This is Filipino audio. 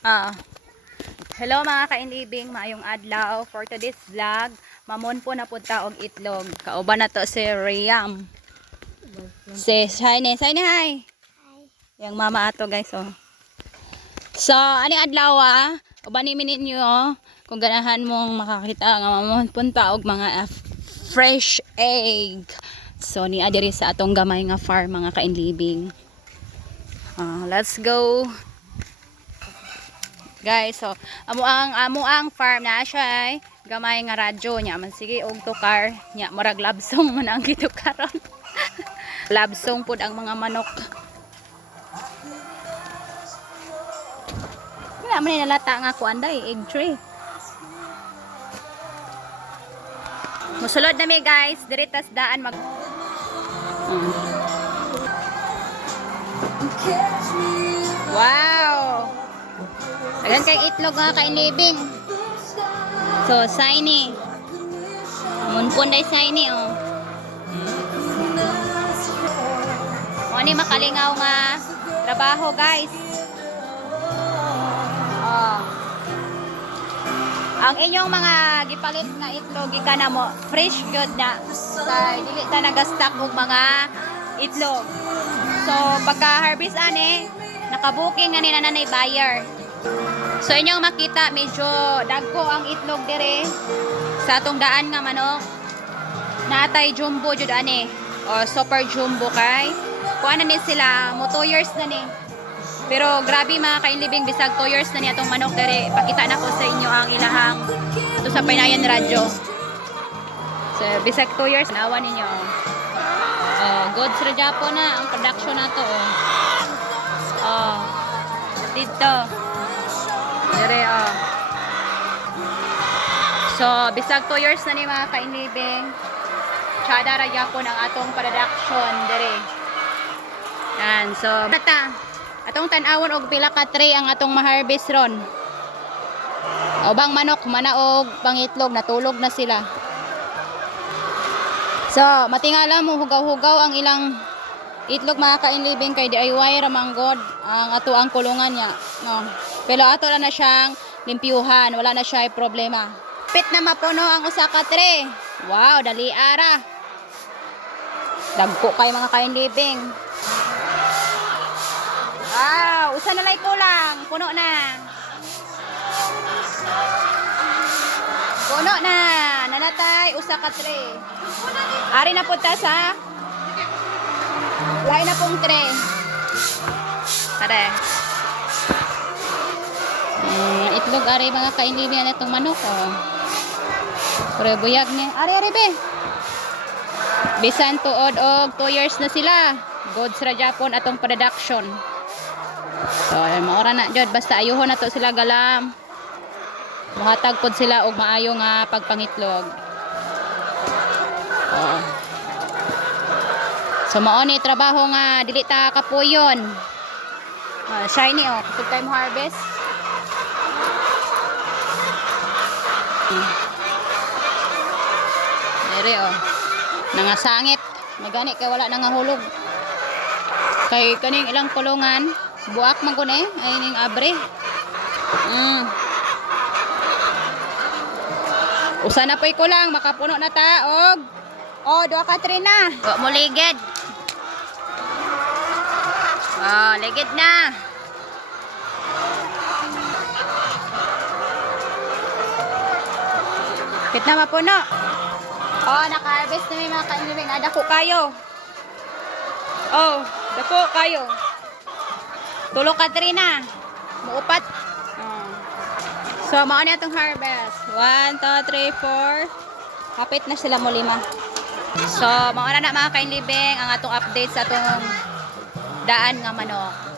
Ah, hello mga kainibing, maayong adlaw. For today's vlog, mamon po na punta og itlog. Kauban na to si Riam. Si Shiny, Shiny hi. Yang mama ato guys oh. So, ani adlaw ubanin ninyo kung ganahan mong makakita nga mamon punta og mga fresh egg. So, ni adiri sa atong gamay nga farm mga kainibing. Let's go. Guys, so amo ang farm na siya gamay nga radyo nya man sige og tukar nya murag labsong man ang gitukaron. Labsong pud ang mga manok. Wala man nalata nga kuanday egg tray. Musulod na mi guys, diri tas daan mag Wow. Ayan kay itlog nga kainibing. So, Shiny. Munpunday Shiny, oh. Ni makalingaw nga trabaho, guys. Oh. Ang inyong mga gipalit nga itlog, ika na mo, fresh good na. Sa dili ta nagastock og mga itlog. So, pagka-harvest ane, nakabuking nga ni nanay buyer. So inyong makita medyo dagko ang itlog dire sa atong daan nga manok. Natay jumbo jud ani o super jumbo kay kuan na ni sila mo 2 years na ni. Pero grabe mga kainlibing bisag 2 years na ni atong manok dire. Pakita na ko sa inyo ang ilahang ito sa Paynayan Radyo. So bisag 2 years nawa ninyo. Goods ra Japo na ang production nato dito. Dire So, bisag 2 years na ni mga kainibing. Tsada ra gyapon ang atong production dire. Yan, so atong tan-awon og pila ka tray ang atong ma-harvest ron. Ubang manok manaog pangitlog natulog na sila. So, matingala mo hugaw-hugaw ang ilang itlog mga kainlibing kay DIY ra manggod ang ato ang kulungan niya, no. Pero ato na siyang limpyuhan, wala na siya problema. Pit na mapuno ang usa ka tray. Wow, dali ara. Dagko kay mga kainlibing. Wow, usa na lay kulang, puno na. Puno na, nanatay usa ka tray. Ari na punta sa lain na pong tray. Tara. Itlog ari mga kainlibing na itong manok Pero buyag ni. Ari be. Bisan tuod og 2 years na sila. Goods ra Japon atong production. So maora na jud basta ayuhon na to sila galam. Muhatag pod sila og maayo nga pagpangitlog. So mao ni trabaho nga dili ta kapuyon. Shiny kusog tayo mo harvest. Dere nangasangit. Magani kay wala nang hulog. Kay kaning ilang kulungan, buak man kun ay ning abre. Usa na poy kulang makapuno na ta og 2 ka tray na. Wa mo ligid. Ligid na. Pit na mapuno. Naka-harvest na may mga kainibing. Dako kayo. Dako kayo. 3 ka tray na. Muupat. So, mao na itong harvest. 1, 2, 3, 4. Kapit na sila mo 5. So, mao na mga kainibing ang atong update sa atong daan nga manok.